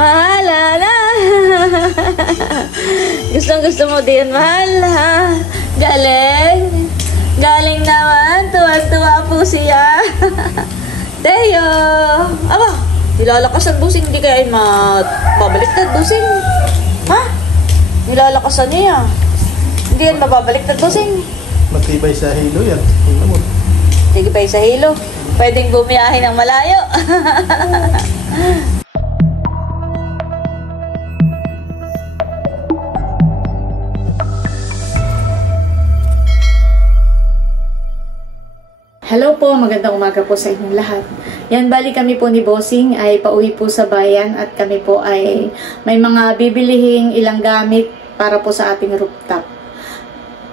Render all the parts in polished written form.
Mahala na. Gusto mo din, mahal, ha? Galing. Galing naman. Tuwa-tuwa po siya. Teo. Aba, nilalakasan busing. Hindi kaya mababaliktad busing. Ha? Nilalakasan niya yan. Hindi yan mababaliktad busing. Matibay sa hilo yan. Matibay sa hilo. Pwedeng bumiyahin ng malayo. Hello po, magandang umaga po sa inyong lahat. Yan, bali kami po ni Bossing ay pauwi po sa bayan at kami po ay may mga bibilihing ilang gamit para po sa ating rooftop.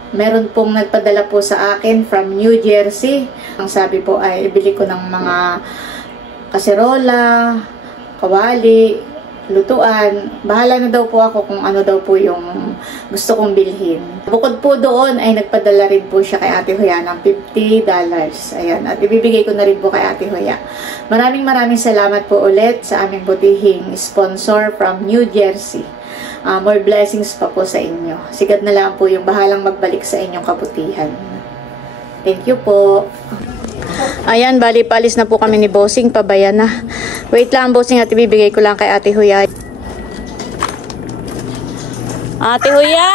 Meron pong nagpadala po sa akin from New Jersey. Ang sabi po ay bili ko ng mga kaserola, kawali, lutuan. Bahala na daw po ako kung ano daw po yung gusto kong bilhin. Bukod po doon ay nagpadala rin po siya kay Ate Hoya ng $50. Ayan, at ibibigay ko na rin po kay Ate Hoya. Maraming salamat po ulit sa aming butihing sponsor from New Jersey. More blessings pa po sa inyo. Sigat na lang po yung bahalang magbalik sa inyong kabutihan. Thank you po. Ayan, bali palis na po kami ni Bossing, pabayan na. Wait lang, Bossing, at ibibigay ko lang kay Ate Hoya. Ate Hoya!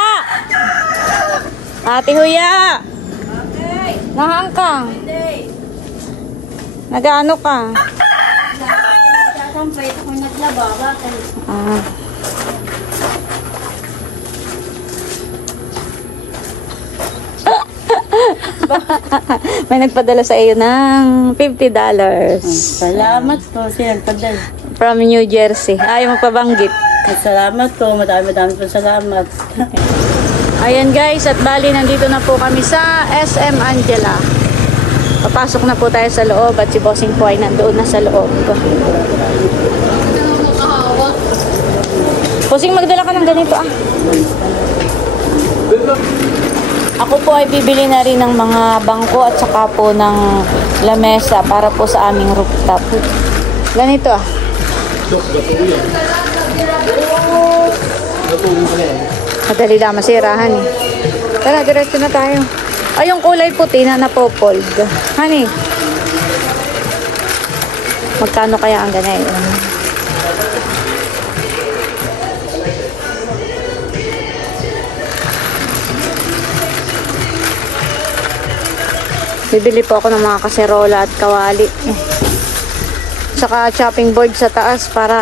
Ate Hoya! Okay. Nahang ka? Nag-ano ka? Sasampay ako naglaba. Bakit? May nagpadala sa iyo ng $50. Salamat po. Sino nagpadala? From New Jersey. Ayaw magpabanggit. Salamat po. Madami po salamat. Ayan guys, at bali nandito na po kami sa SM Angela. Papasok na po tayo sa loob at si Bossing po ay nandoon na sa loob. Bossing, magdala ka ng ganito Ako po ay bibili na rin ng mga bangko at saka po ng lamesa para po sa aming rooftop. Ganito Madali lang masirahan Tara, diretso na tayo. Ay, yung kulay puti na napopold. Honey, magkano kaya ang ganyan? Bibili po ako ng mga kaserola at kawali. Saka chopping board sa taas para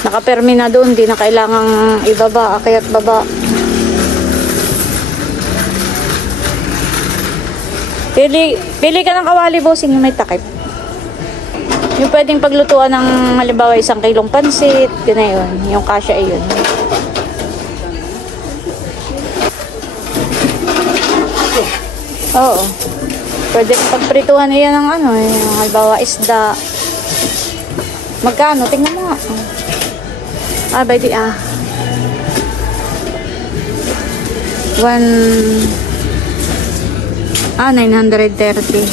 nakapermi na doon. Di na kailangang ibaba, akyat baba. Pili ka ng kawali, Bossing, yung may takip. Yung pwedeng paglutuan ng halimbawa 1 kilong pansit. Yun na yun. Yung kasya ay yun. Oo. Pwede pagprituhan niya ng halimbawa isda. Magkano? Tingnan mo nga. By the 930.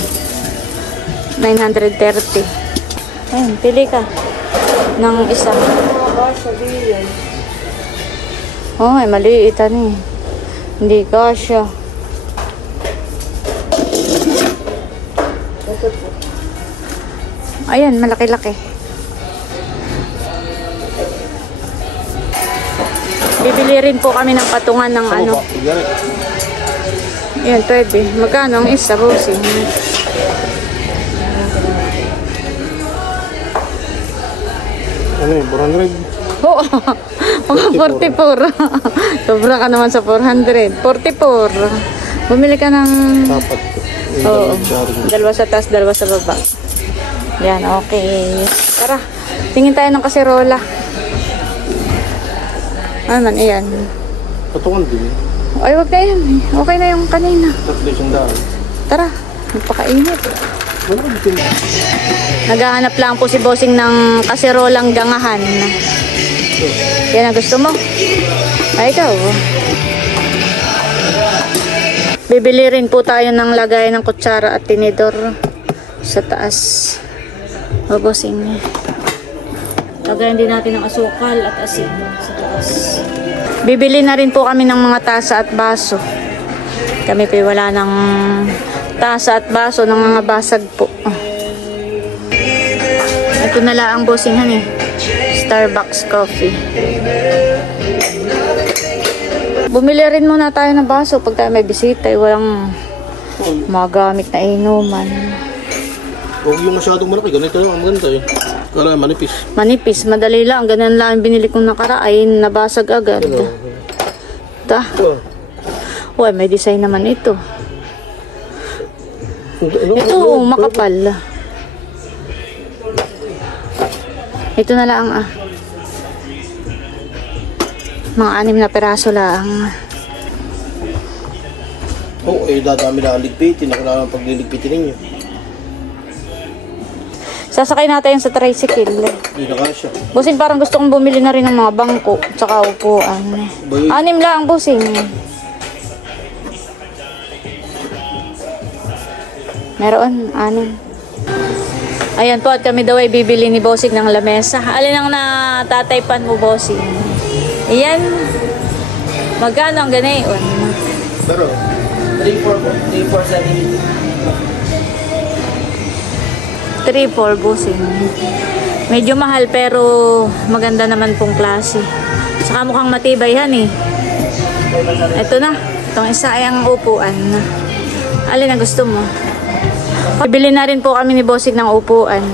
930. Ayun, pili ka ng isa. Oh, ay maliit Hindi kasya. Ayan, malaki-laki. Bibili rin po kami ng patungan ng Ayan, pwede. Magkano ang isa, Bossing? Ano yun, 400? Oo, mga 44. Sobra ka naman sa 400. 44. Bumili ka ng... Dapat. Oo. Dalawa sa taas, dalawa sa baba. Yan, okay. Tara, tingin tayo ng kaserola. Ano man, iyan. Patungan din. Ay, wag na yan. Okay na yung kanina. Tara, magpakainit. Naghahanap lang po si Bossing ng kaserolang gangahan. Yan ang gusto mo? Ay, ikaw. Bibili rin po tayo ng lagay ng kutsara at tinidor sa taas. O, Bossing. Lagayan din natin ng asukal at asin sa taas. Bibili na rin po kami ng mga tasa at baso. Kami pa wala ng tasa at baso, nangangabasag po. Ito na lang ang bossinghan eh. Starbucks coffee. Bumili rin muna tayo ng baso pag tayo may bisita. Walang magamit na inuman. Huwag yung masyadong malaki. Ganito lang ang maganda eh. Kala manipis. Manipis, madali lang. Ganun lang ang binili kong nakarain. Nabasag agad. Ta. Uy, may design naman ito. Ito, makapal. Ito na lang mga 6 na peraso lang. Oo, dadami na ang ligpitin. Ako na lang pagliligpitin ninyo. Sasakay natin sa tricycle. Hindi na kaya siya. Busing, parang gusto kong bumili na rin ng mga bangko tsaka upuan. 6 lang, busing. Meron, 6. Ayan po, at kami daw ay bibili ni Bossing ng lamesa. Alin ang natataypan mo, Bossing? Ayan. Magkano ang ganayon? Pero, 3-4 sa dito. 3-4, Bossing. Medyo mahal pero maganda naman pong klase. Saka mukhang matibay yan eh. Ito na. Itong isa ay ang upuan. Alin ang gusto mo? Bibili na rin po kami ni Bossing ng upuan.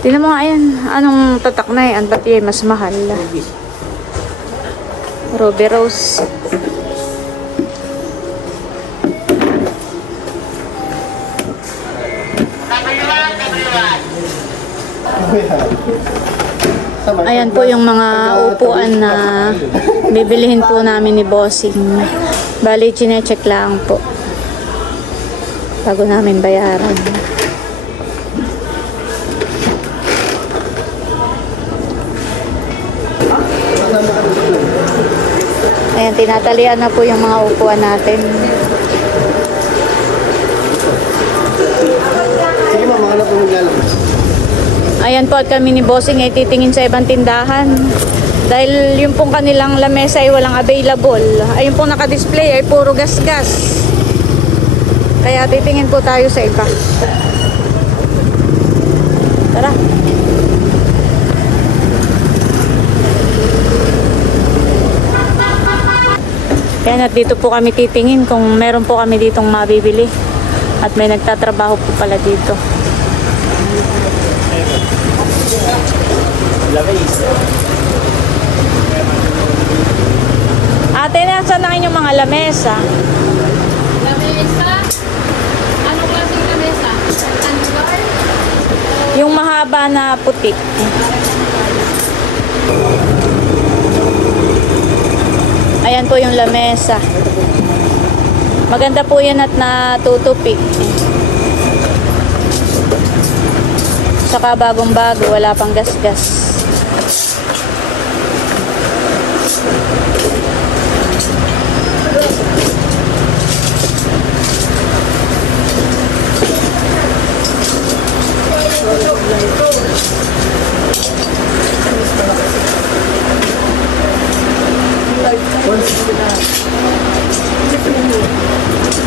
Tingnan mo nga yan. Anong tatak na yan? Ba't yan mas mahal? Ruby Rose. Ayan po yung mga upuan na bibilihin po namin ni Bossing. Bali, chinecheck lang po bago namin bayaran. Ayan, tinatalian na po yung mga upuan natin. sige ma'am, mga anak mo maglalabas. Ayan po, at kami ni Bossing ay titingin sa ibang tindahan. Dahil yung pong kanilang lamesa ay walang available. Ayun pong nakadisplay ay puro gas-gas. Kaya titingin po tayo sa iba. Tara. Kaya dito po kami titingin kung meron po kami ditong mabibili. At may nagtatrabaho po pala dito. Ate, nasaan na inyong mga lamesa? Lamesa? Anong klaseng lamesa? Rectangular? Yung mahaba na puti. Ayan po yung lamesa. Maganda po yan at natutupik. Saka bagong-bago, wala pang gas-gas.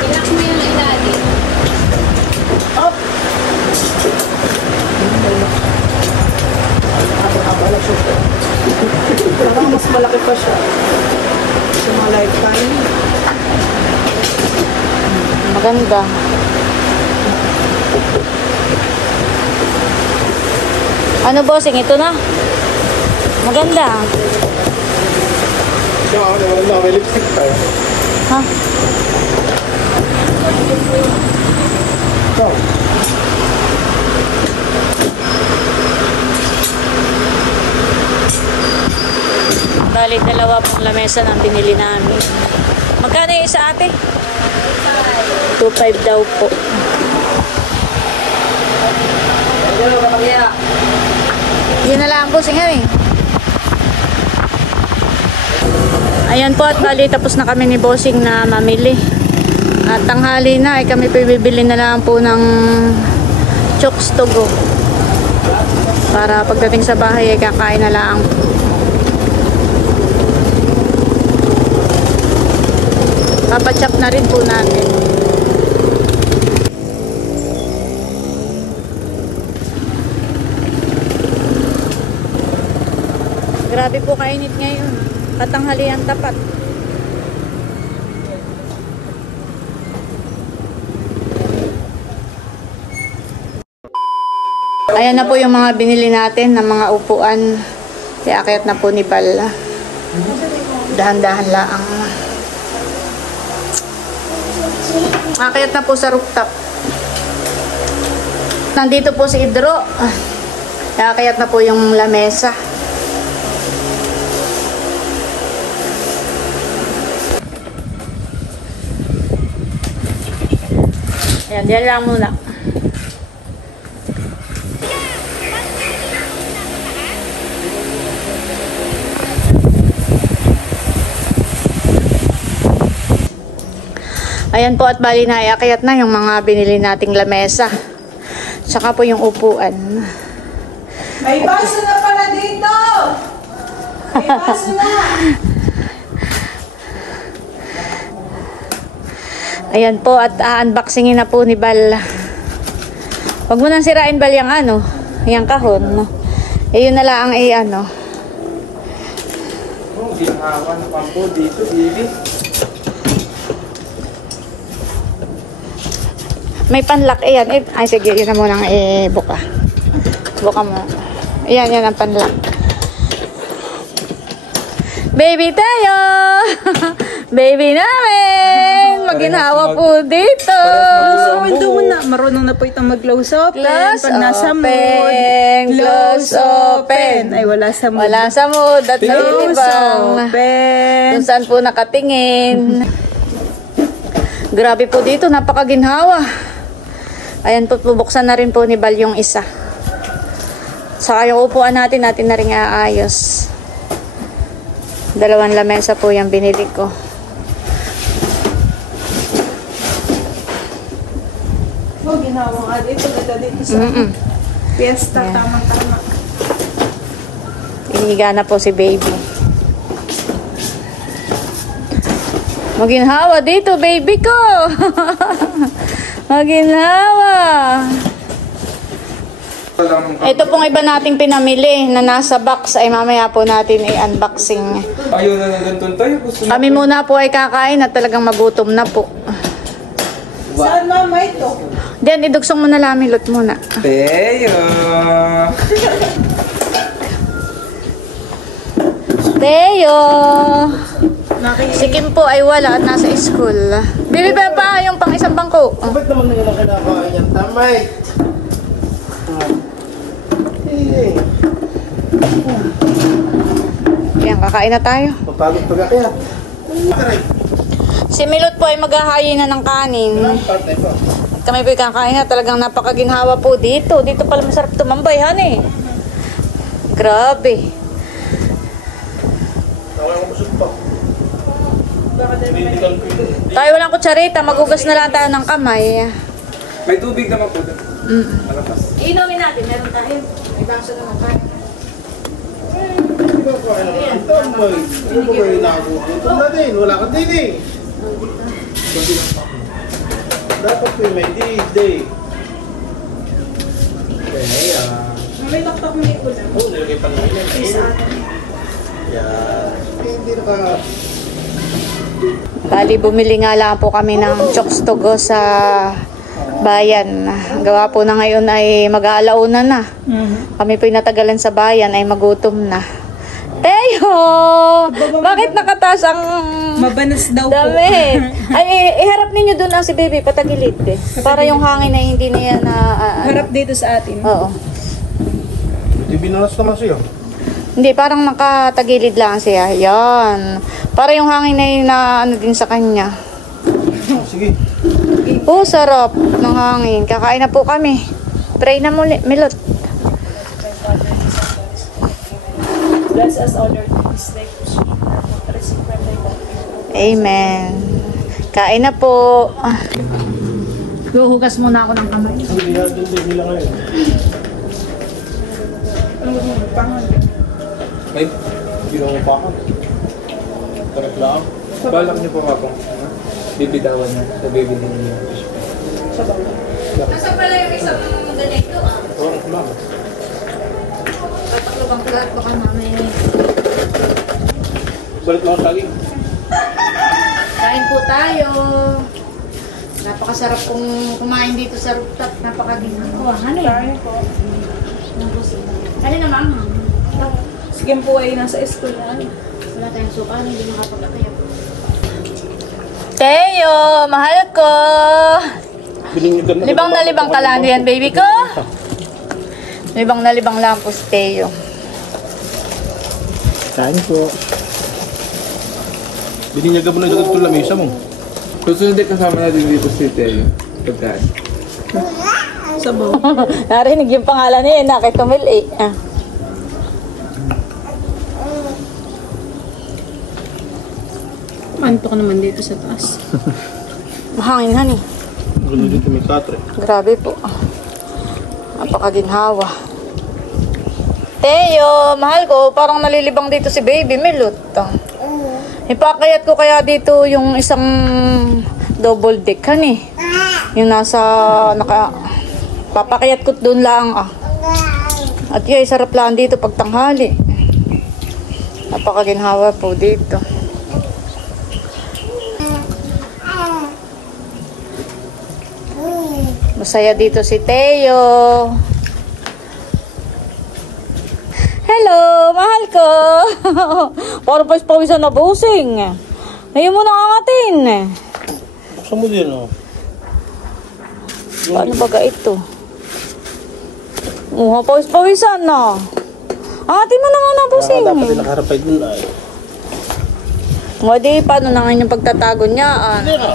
Ilak mo yung ilalim. Parang mas malaki pa siya. Sa mga lifetime. Maganda. Ano, Bossing? Ito na. Maganda. Wala, may lipstick tayo. Ha? Ikaw. Bali, 2 pong lamesa ng binili namin. Magkano yung isa, ate? 2.5 daw po. Yun na lang po, singa eh. Ayan po, at bali tapos na kami ni Bossing na mamili. At tanghali na ay kami bibili na lang po ng chokes to go. Para pagdating sa bahay ay kakain na lang. Papachop na rin po natin. Grabe po kainit ngayon. Katanghalian tapat. Ayan na po yung mga binili natin ng mga upuan. Iakyat na po ni Bal. Dahan-dahan lang. Akyat na po sa rooftop. Nandito po si Idro. Iakyat na po yung lamesa. Ayan, diyan lang muna. Ayan po at bali na iakyat na yung mga binili nating lamesa. Tsaka po yung upuan. May baso na pala dito! May baso na! Ayan po at unboxingin na po ni Bal. Huwag mo nang sirain, Bal, yung ano, yung kahon. Yun na lang ang ano. Oh, ginawa na pampo dito, baby. May panlock, ayan. Ay, sige, yun na muna ang buka. Buka mo. Ayan, yan ang panlock. Baby tayo! Baby namin! Maginhawa po dito! Ito mo na. Marunong na po itong mag-close open. Close Pag nasa open. mood. Close open. Ay, wala sa mood. Wala sa mood at Close nalilibang. open. Kung saan po nakatingin. Grabe po dito, napakaginhawa. Ayan po, bubuksan na rin po ni Bal yung isa. Saka yung upuan natin na rin aayos. 2 lamesa po yung binili ko. Oh, ginawa nga dito. Dito sa fiesta. Yeah. Tama-tama. Inihiga na po si baby. Maginhawa dito, baby ko! Maginhawa! Ito pong iba nating pinamili na nasa box ay mamaya po natin i-unboxing. Ayaw na ganun tayo. Gusto na. Kami muna po ay kakain at talagang magutom na po. Saan mama ito? Diyan, idugsong mo na lang, milot muna. Teo. Teo! Si Kim po ay wala at nasa school. Bibi pa yung pang isang bangko. Oh. Ba't naman nila kinakain yan? Tamay! Yan, kakain na tayo. Mapagod pagkakyat. Si Milot po ay maghahayi na ng kanin. Partner po. Kami po ay kakain na. Talagang napakaginhawa po dito. Dito pala masarap tumambay, honey. Grabe. Tawag ko busog pa. Tayo walang kutsarita. Magugas na lang tayo ng kamay. May tubig naman po doon. Malakas. Inumin natin. Meron tayo. May baso naman tayo. Tamay. Ano ba kayo nakagugutom na din? Wala ka din eh. Dapat po may day. Kaya, May taktak mo ito lang. oh, nilagay pa namin yan. Sa atin. Yan. Hindi naka... Bali, bumili nga lang po kami ng chokes to go sa bayan. Gawa po na ngayon ay mag-aalauna na. Kami po natagalan sa bayan ay magutom na. Teo! Bakit nakataas ang Mabanas daw po. dami? Ay, iharap ninyo doon si baby, patagilid eh. Para yung hangin ay hindi niya na... Harap dito sa atin. Oo. Hindi binalas naman siya. Hindi, parang nakatagilid lang siya. Yan. Para yung hangin ay na ano din sa kanya. Sige. Oh, sarap ng hangin. Kakain na po kami. Pray na muli, Milot. Bless us all your things like receive from thy God. Amen. Kain na po. Huhugas muna ako ng kamay. Hindi na doon din nila ngayon. Ay, Ginawa pa ako. Correct lang. balak niyo po ako. Bibitawan niya sa baby niya. Nasa pala yung isang ganito ah. Correct lang. Tataklo bang kalat baka mamaya. Balik lang ako saging. Kain po tayo. Napakasarap kong kumain dito sa rooftop. Napakaginhawa. Ano yun? Tayo po. Ano na ma'am? Sige po ay nasa school na. Wala tayong suka. Hindi makapag-akayap. Teo, mahal ko. Biningigan na. Libang na libang ka lang yan, baby ko. Libang na libang lang po si Teo. Kain po. Bininyagan mo na agad ito lamesa mo. Susunod din kasama natin dito si Teo. Pagkain. Narinig yung pangalan niya, nakitumil eh. Ah. Antok naman dito sa taas. Mahangin han eh. Gulo dito may katre. Grabe po. Napakaginhawa. Teo, mahal ko, parang nalilibang dito si baby Milot. Ipakayat ko kaya dito yung isang double deck han eh. Yung papakayat ko doon lang ah. At yun, sarap lang dito pag tanghali. Napakaginhawa po dito. Masaya dito si Teo. Hello, mahal ko. Parang pawisan na busing. Ngayon mo nangangatin. Saan mo din oh? Paano baga ito? Pawisan na. Angatin mo na nga busing. Dapat din nakaharapay dun ay. O di, paano na nga yung pagtatago niya? Hindi na.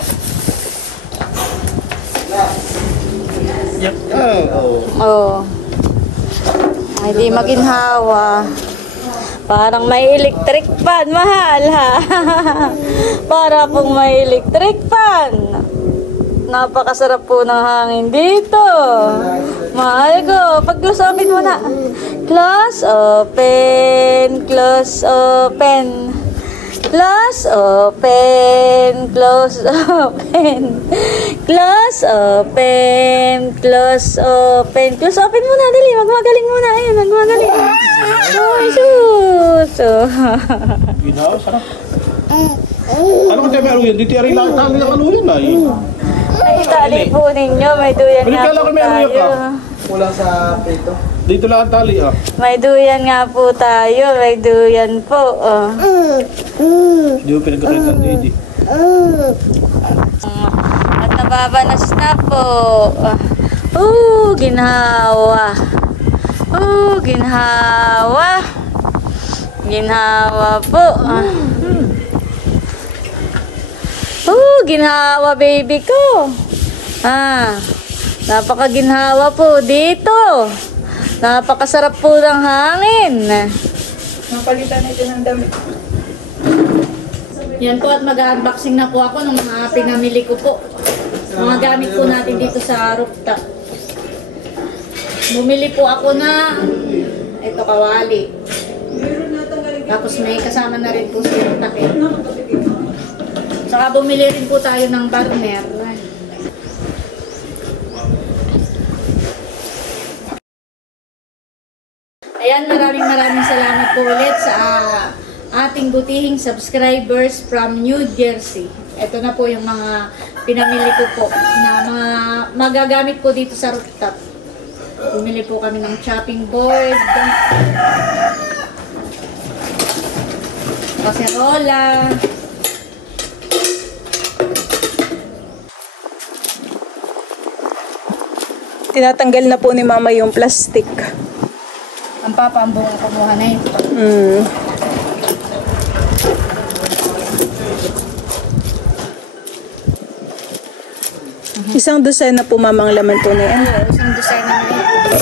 Yak. Oo. Oh. Ay, di maginhawa. Parang may electric fan, mahal ha. Para pong may electric fan. Napakasarap po ng hangin dito. Mahal ko. Pag-close-open mo na. Close, open, close, open. Close, open, close, open. Close, open, close, open. Close, open muna, dali. Magmagaling muna. Ayun, magmagaling. Oh, shoot. Ginawa, sarap. Ano ka tayo may aluyan? Dito yung lang tali ng aluyan ay. Ay, tali po ninyo. May duyan Balik nga ka lang po kami, ano yun tayo. ka? Kulang sa prito. Dito lang ang tali ah. May duyan nga po tayo. May duyan po. Oh. Hindi mo pinagkakita ng Didi. At nababanas na po. Ginhawa. Ginhawa. Ginhawa po. Ginhawa baby ko. Napakaginhawa po dito. Napakasarap po ng hangin. Napalitan ito ng damit. Yan po at mag-unboxing na po ako ng mga pinamili ko po. Mga gamit po natin dito sa rooftop. Bumili po ako na ito kawali. Tapos may kasama na rin po si takip. Saka bumili rin po tayo ng burner. Ayan, maraming salamat po ulit sa ating butihing subscribers from New Jersey. Ito na po yung mga pinamili ko po na mga magagamit po dito sa rooftop. Bumili po kami ng chopping board, kaserola, Tinatanggal na po ni Mama yung plastic. ang papa ang buong kumuha na ito. Isang dosena po Mama ang laman po na yan. Isang dosena na ito.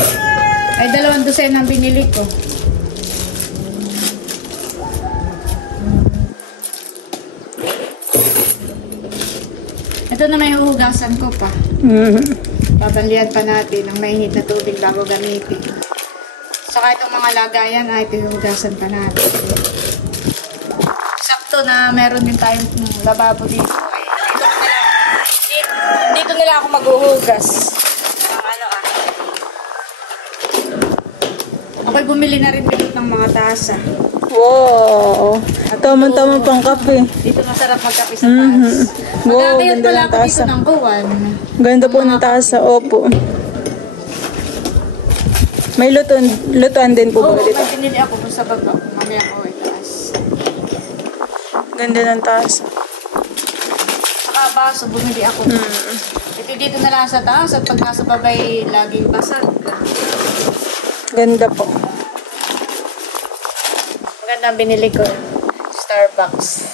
Ay, 2 dosena ang binili ko. Ito na may huhugasan ko pa. Babalian pa natin ang mainit na tubig bago gamitin. Saka itong mga lagayan, ito yung hugasan pa natin. Sakto na meron din tayong lababo dito. Ay, dito nila ako maghuhugas. Ako'y bumili na rin dito ng mga tasa. Wow! Tama-tama pang kape. Dito masarap magkape sa taas. Wow, Magkakayat ganda pala ng ako dito tasa. ng kuwan. Ganda po ng tasa, opo. May lutuan din po Oo, ba dito? may pinili ako kung sa baba. Mamaya ko itaas. Ganda ng tasa. Saka baso, bumili ako. Ito dito na lang sa taas at pag nasa babay, laging basag. Ganda po. Maganda ang binili ko. Starbucks.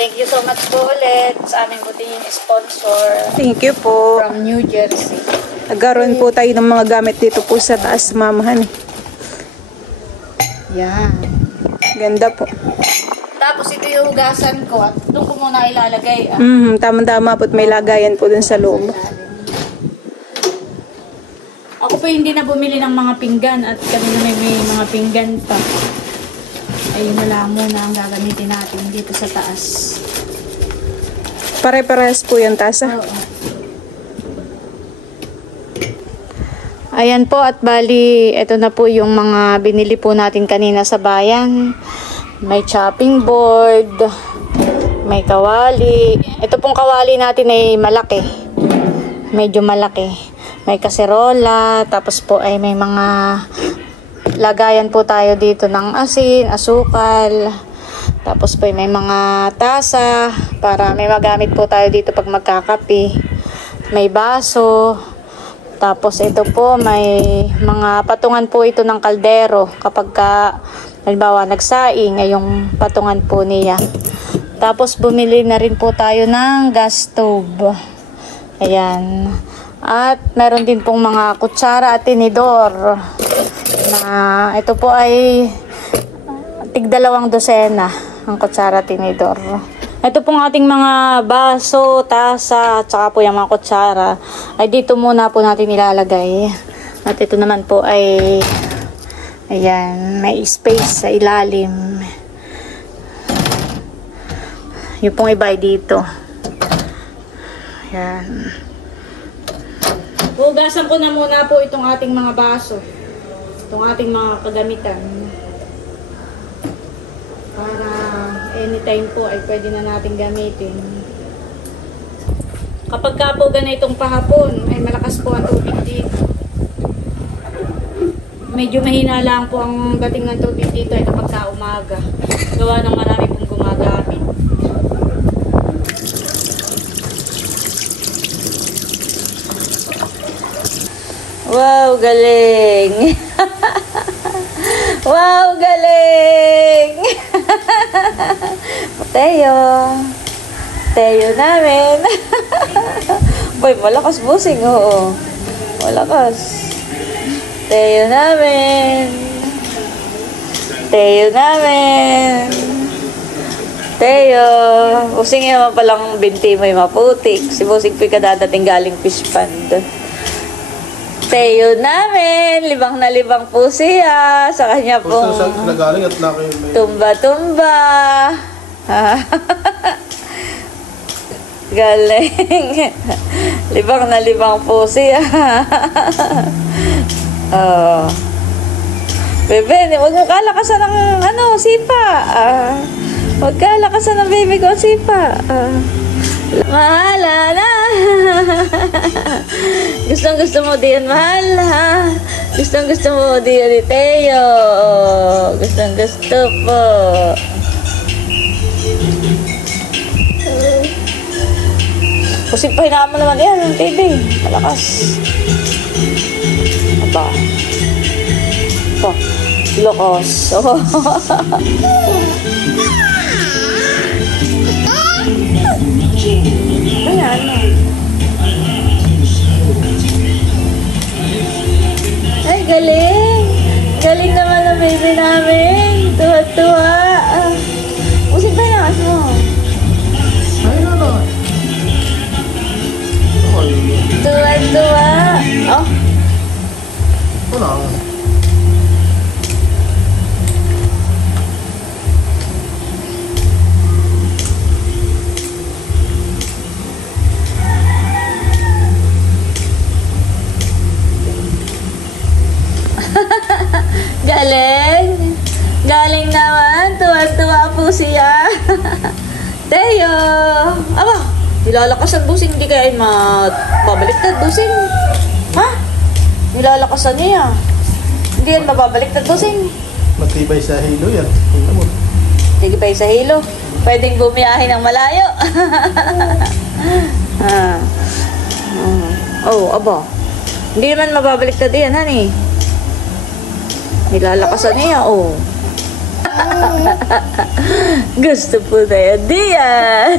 Thank you so much po ulit sa aming buting sponsor Thank you po. from New Jersey. Nagkaroon po tayo ng mga gamit dito po sa taas, mamahan. Yan. Ganda po. Tapos ito yung hugasan ko at doon ko muna ilalagay. Tama-tama po at may lagayan po dun sa loob. Ako po hindi na bumili ng mga pinggan at kami na may mga pinggan pa. Ayun na lang muna ang gagamitin natin dito sa taas. Pare-parehas po yung tasa. Oo. Ayan po at bali, ito na po yung mga binili po natin kanina sa bayan. May chopping board, may kawali. Ito pong kawali natin ay malaki. Medyo malaki. May kaserola, tapos po ay may mga lagayan po tayo dito ng asin, asukal. Tapos po ay may mga tasa para may magamit po tayo dito pag magkakape. May baso. Tapos ito po may mga patungan po ito ng kaldero kapag halimbawa nagsaing ay yung patungan po niya. Tapos bumili na rin po tayo ng gas stove. Ayan. At meron din pong mga kutsara at tinidor na ito po ay tig-2 dosena ang kutsara at tinidor. Ito pong ating mga baso, tasa, at saka po yung mga kutsara ay dito muna po natin ilalagay. At ito naman po ay ayan, may space sa ilalim. Yung pong iba ay dito. Ayan. Hugasan ko na muna po itong ating mga baso. Itong ating mga kagamitan. Para anytime po ay pwede na natin gamitin. Kapag ka po ganitong pahapon ay malakas po ang tubig dito. Medyo mahina lang po ang dating ng tubig dito ay kapag ka umaga. Gawa ng marami pong gumagamit. Wow, galing! Wow, galing! Teo! Teo namin! Boy, malakas busing, oo. Malakas. Teo namin! Teo namin! Teo! Busing naman palang binti mo yung maputik. Si busing po'y kadadating galing fish pond. Teo namin, libang na libang po siya sa kanya pong nagaling at laki may... tumba-tumba. Galing. Libang na libang po siya. Oh. Bebe, huwag mo kalakasan ng sipa. Huwag kalakasan ng baby ko sipa. Mahala na. Gusto mo diyan, mahal, ha? Gusto mo diyan ni Teo. Gusto po. Kasi pahinaan mo naman yan, ang TV. Malakas. Aba. Aba. Lokos. Oh. Ayan. Ay, galing. Galing naman ang baby namin. Tuwa-tuwa. Usin pa yung aso mo. Tuwa-tuwa. Oh. ko lang. Galing. Galing naman. Tuwa-tuwa po siya. Teo. Aba, nilalakasan busing. Hindi kaya ay mababaliktad busing. Ha? Nilalakasan niya. Hindi yan mababaliktad busing. Matibay sa hilo yan. Tingnan mo. Sige pa sa hilo. Pwedeng bumiyahin ng malayo. Ah. Oh, aba. Hindi naman mababaliktad yan, honey. Nilalakasan niya, oh. Gusto po na yan, diyan.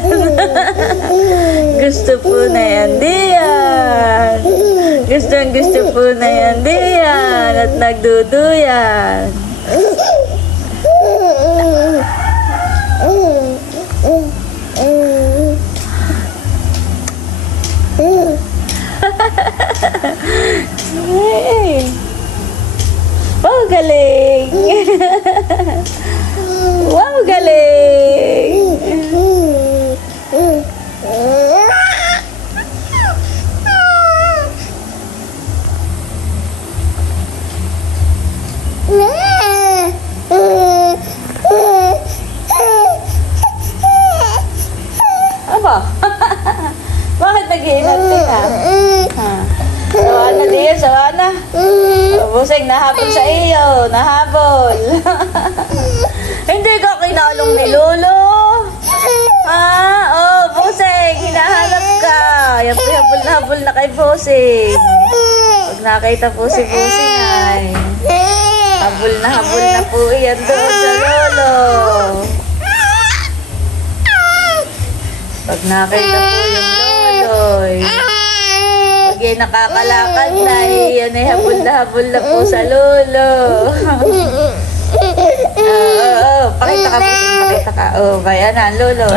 Gusto po na yan, diyan. Gusto po na yan, diyan. At nagduduyan. Hey. Wow, galing! Wow, galing! Aba? Bakit nag-iinarte ka? Ha? Sawa na diyan, sawa na. Busing, nahabol sa iyo. Nahabol. Hindi ka kinalong ni Lolo. Oh, Busing, hinahanap ka. Yan po, habol na kay Busing. Pag nakita po si Busing ay habol na po yan doon sa Lolo. Pag nakita po yung Loloy, pag yan nakakalakad na, yan ay habol na po sa Lolo. Pakita ka po, pakita ka. Oh, kaya na, Lolo.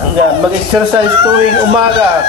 Hanggang mag-exercise tuwing umaga.